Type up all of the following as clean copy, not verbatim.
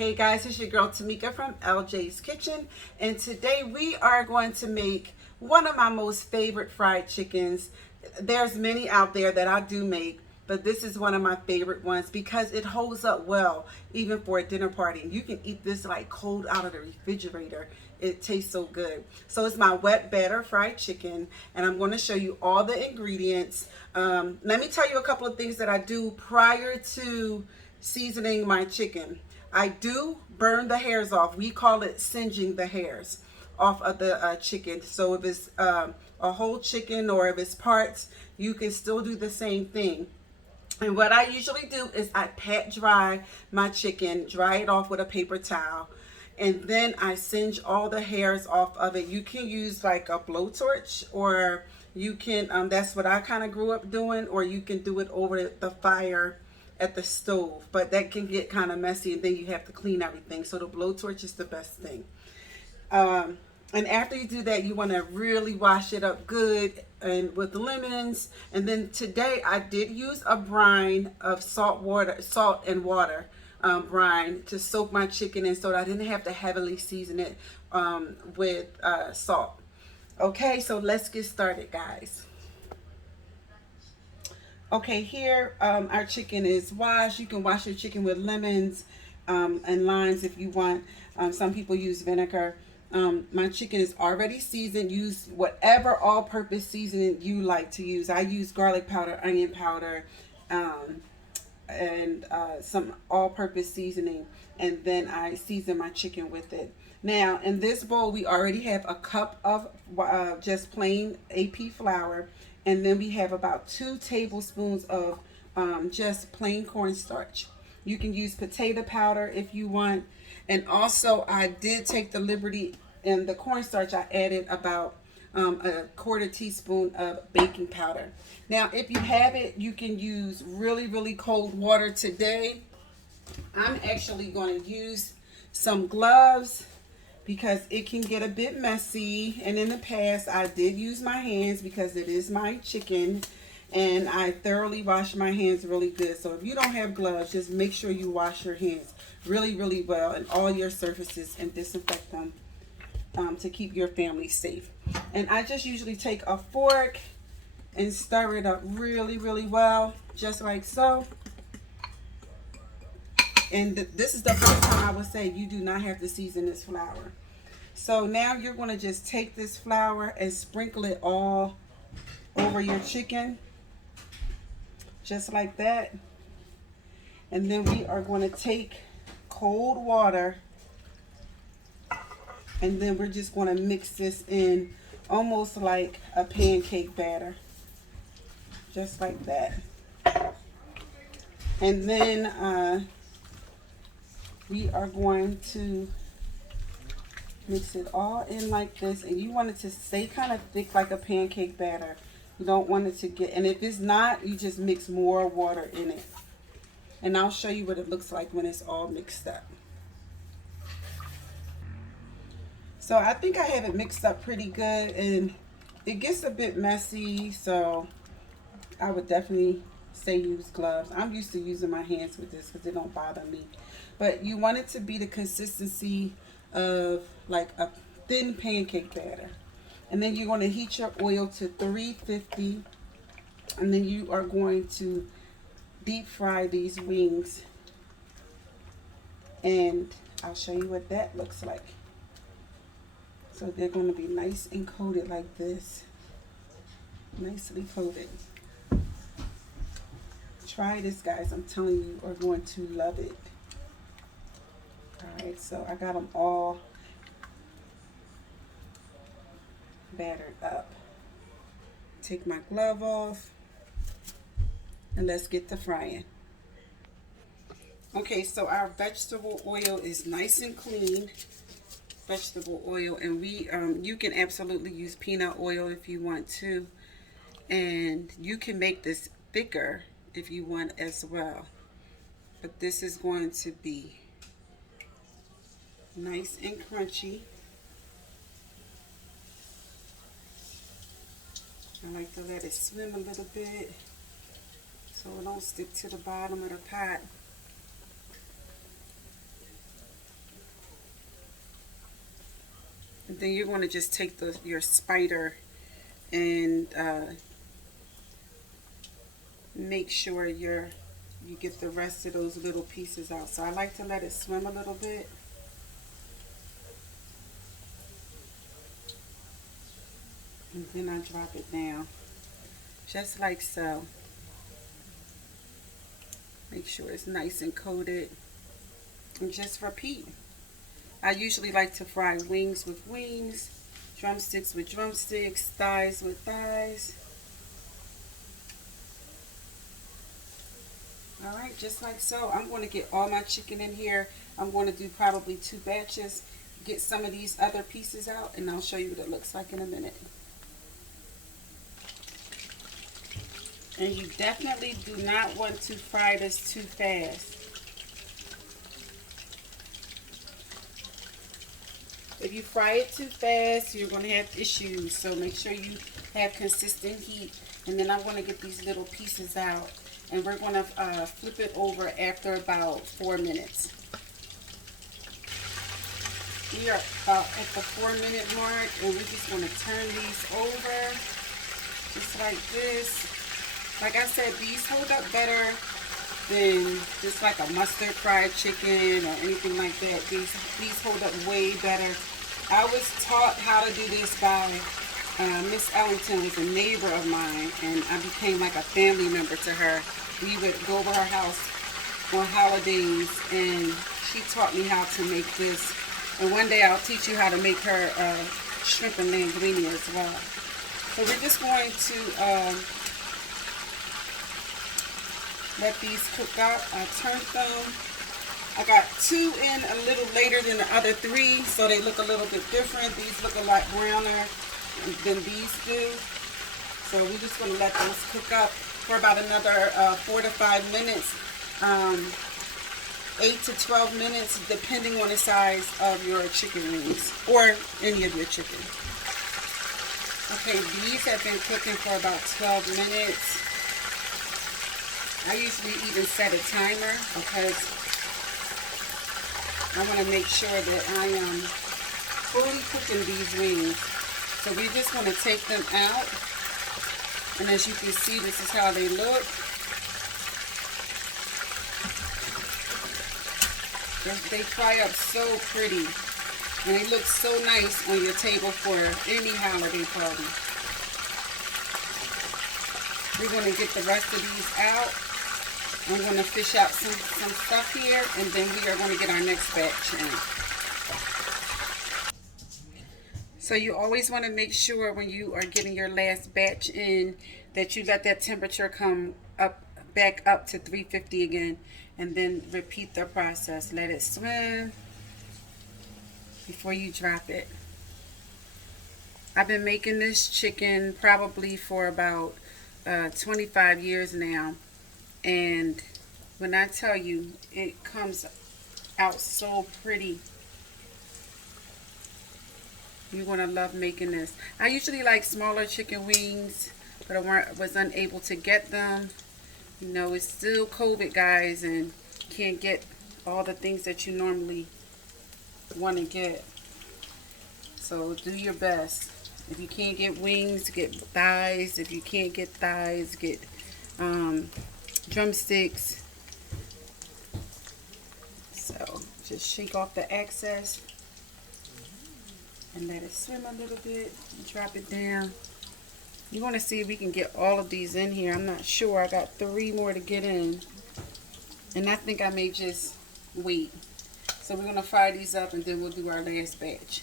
Hey guys, it's your girl Tamika from LJ's Kitchen, and today we are going to make one of my most favorite fried chickens. There's many out there that I do make, but this is one of my favorite ones because it holds up well even for a dinner party. And you can eat this like cold out of the refrigerator. It tastes so good. So it's my wet batter fried chicken, and I'm going to show you all the ingredients. Let me tell you a couple of things that I do prior to seasoning my chicken. I do burn the hairs off. We call it singeing the hairs off of the chicken. So if it's a whole chicken or if it's parts, you can still do the same thing. And what I usually do is I pat dry my chicken, dry it off with a paper towel, and then I singe all the hairs off of it. You can use like a blowtorch, or you can, that's what I kind of grew up doing, or you can do it over the fire at the stove, but that can get kind of messy and then you have to clean everything. So the blowtorch is the best thing. And after you do that, you want to really wash it up good and with lemons. And then today I did use a brine of salt and water brine to soak my chicken in, so that I didn't have to heavily season it with salt. Okay, so let's get started, guys. Okay, here our chicken is washed. You can wash your chicken with lemons and limes if you want. Some people use vinegar. My chicken is already seasoned. Use whatever all-purpose seasoning you like to use. I use garlic powder, onion powder, and some all-purpose seasoning, and then I season my chicken with it. Now in this bowl we already have a cup of just plain AP flour, and then we have about 2 tablespoons of just plain cornstarch. You can use potato powder if you want, and also I did take the liberty in the cornstarch. I added about a quarter teaspoon of baking powder. Now if you have it, you can use really cold water. Today I'm actually going to use some gloves because it can get a bit messy, and in the past I did use my hands because it is my chicken, and I thoroughly wash my hands really good. So if you don't have gloves, just make sure you wash your hands really well and all your surfaces, and disinfect them to keep your family safe. And I just usually take a fork and stir it up really well, just like so. And this is the first time I would say you do not have to season this flour. So now you're going to just take this flour and sprinkle it all over your chicken, just like that. And then we are going to take cold water, and then we're just going to mix this in almost like a pancake batter, just like that. And then we are going to mix it all in like this, and you want it to stay kind of thick like a pancake batter. You don't want it to get, and if it's not, you just mix more water in it. And I'll show you what it looks like when it's all mixed up. So I think I have it mixed up pretty good, and it gets a bit messy, so I would definitely say use gloves. I'm used to using my hands with this because it don't bother me. But you want it to be the consistency of like a thin pancake batter. And then you're going to heat your oil to 350, and then you are going to deep fry these wings, and I'll show you what that looks like. So they're going to be nice and coated like this, nicely coated. Try this, guys. I'm telling you, you are going to love it. Alright, so I got them all battered up. Take my glove off, and let's get to frying. Okay, so our vegetable oil is nice and clean. Vegetable oil, and we you can absolutely use peanut oil if you want to, and you can make this thicker if you want as well, but this is going to be nice and crunchy. I like to let it swim a little bit so it don't stick to the bottom of the pot. then you're going to just take your spider and make sure you get the rest of those little pieces out. So I like to let it swim a little bit. And then I drop it down, just like so. Make sure it's nice and coated. And just repeat. I usually like to fry wings with wings, drumsticks with drumsticks, thighs with thighs. Alright, just like so. I'm going to get all my chicken in here. I'm going to do probably 2 batches. Get some of these other pieces out, and I'll show you what it looks like in a minute. And you definitely do not want to fry this too fast. If you fry it too fast, you're going to have issues. So make sure you have consistent heat. And then I'm going to get these little pieces out. And we're going to flip it over after about 4 minutes. We are about at the 4-minute mark. And we just want to turn these over. Just like this. Like I said, these hold up better than just like a mustard fried chicken or anything like that. These hold up way better. I was taught how to do this by Miss Ellington, was a neighbor of mine, and I became like a family member to her. We would go over her house on holidays, and she taught me how to make this. And one day I'll teach you how to make her shrimp and linguine as well. So we're just going to let these cook up. I turned them. I got 2 in a little later than the other 3, so they look a little bit different. These look a lot browner than these do. So we're just going to let those cook up for about another 4 to 5 minutes, 8 to 12 minutes, depending on the size of your chicken wings or any of your chicken. Okay, these have been cooking for about 12 minutes. I usually even set a timer because I want to make sure that I am fully cooking these wings. So we just want to take them out. And as you can see, this is how they look. They fry up so pretty. And they look so nice on your table for any holiday party. We're going to get the rest of these out. I'm going to fish out some stuff here, and then we are going to get our next batch in. So you always want to make sure when you are getting your last batch in that you let that temperature come up, back up to 350 again, and then repeat the process. Let it swim before you drop it. I've been making this chicken probably for about 25 years now. And when I tell you, it comes out so pretty. You're going to love making this. I usually like smaller chicken wings, but I was unable to get them. You know, it's still COVID, guys, and can't get all the things that you normally want to get. So do your best. If you can't get wings, get thighs. If you can't get thighs, get drumsticks. So just shake off the excess and let it swim a little bit and drop it down. You want to see if we can get all of these in here. I'm not sure. I got 3 more to get in, and I think I may just wait. So we're going to fry these up, and then we'll do our last batch.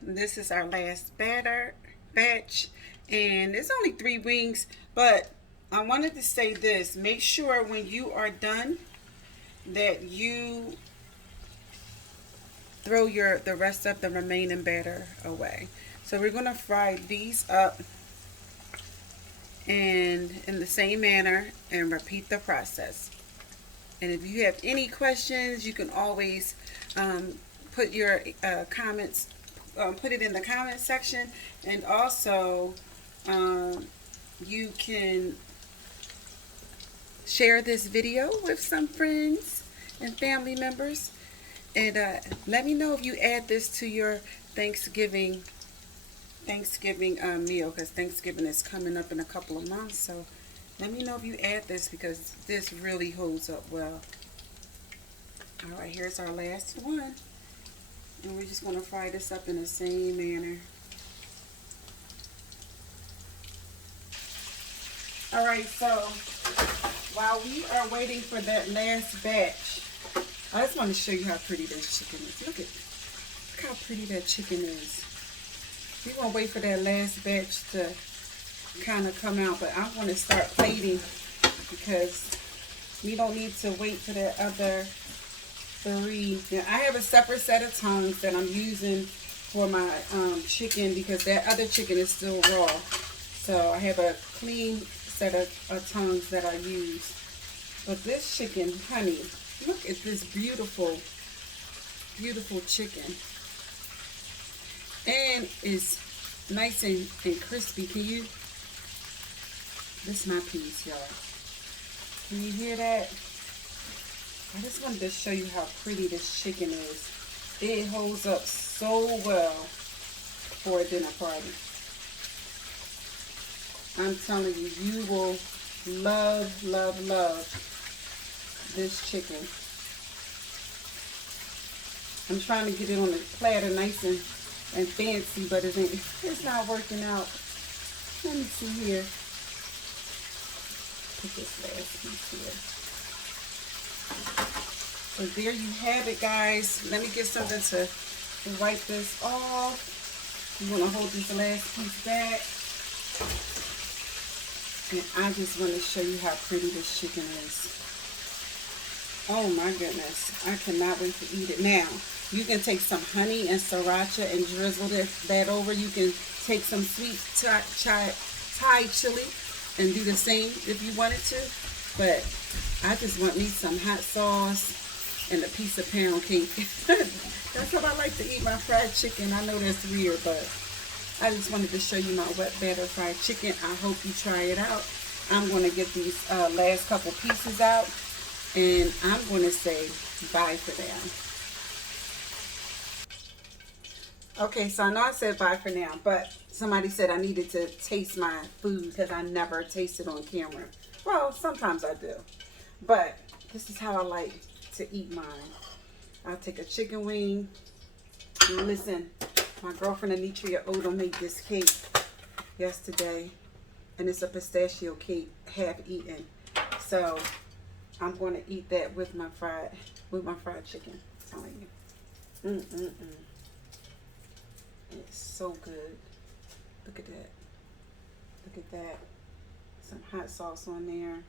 This is our last batch. And it's only 3 wings, but I wanted to say this. Make sure when you are done that you throw the rest of the remaining batter away. So we're going to fry these up and in the same manner and repeat the process. And if you have any questions, you can always put your comments, put it in the comment section, and also you can share this video with some friends and family members. And let me know if you add this to your Thanksgiving meal, because Thanksgiving is coming up in a couple of months. So let me know if you add this, because this really holds up well. All right, here's our last one. And we're just going to fry this up in the same manner. All right, so while we are waiting for that last batch, I just want to show you how pretty this chicken is. Look how pretty that chicken is. We're going to wait for that last batch to kind of come out, but I want to start plating because we don't need to wait for that other 3. Now, I have a separate set of tongues that I'm using for my chicken, because that other chicken is still raw. So I have a clean set of tongues that I use. But this chicken, honey, look at this beautiful, beautiful chicken. And it's nice and crispy. This is my piece, y'all. Can you hear that? I just wanted to show you how pretty this chicken is. It holds up so well for a dinner party. I'm telling you, you will love, love, love this chicken. I'm trying to get it on the platter nice and fancy, but it's not working out. Let me see here. Put this last piece here. So there you have it, guys. Let me get something to wipe this off. I'm going to hold this last piece back. And I just want to show you how pretty this chicken is. Oh my goodness. I cannot wait to eat it. Now, you can take some honey and sriracha and drizzle that over. You can take some sweet Thai chili and do the same if you wanted to. But I just want me some hot sauce and a piece of pound cake. That's how I like to eat my fried chicken. I know that's weird, but I just wanted to show you my wet batter fried chicken. I hope you try it out. I'm going to get these last couple pieces out, and I'm going to say bye for now. Okay, so I know I said bye for now, but somebody said I needed to taste my food because I never taste it on camera. Well, sometimes I do, but this is how I like to eat mine. I'll take a chicken wing. Listen, my girlfriend Anitria Odom made this cake yesterday, and it's a pistachio cake, half eaten. So I'm going to eat that with my fried chicken. I'm telling you, it's so good. Look at that. Look at that. Some hot sauce on there.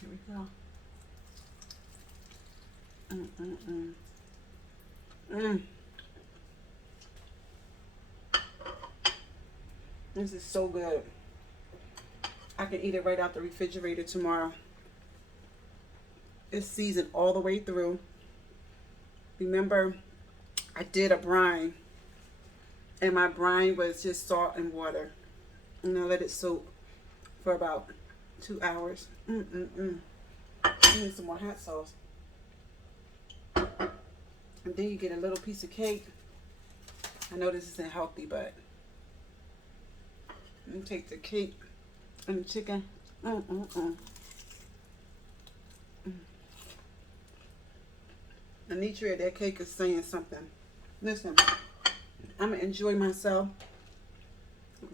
Here we go. This is so good. I can eat it right out the refrigerator tomorrow. It's seasoned all the way through. Remember, I did a brine, and my brine was just salt and water, and I let it soak for about 2 hours. I need some more hot sauce. And then you get a little piece of cake. I know this isn't healthy, but let me take the cake and the chicken. Anitria, that cake is saying something. Listen, I'm going to enjoy myself.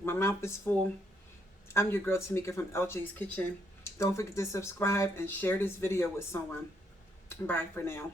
My mouth is full. I'm your girl, Tamika, from LJ's Kitchen. Don't forget to subscribe and share this video with someone. Bye for now.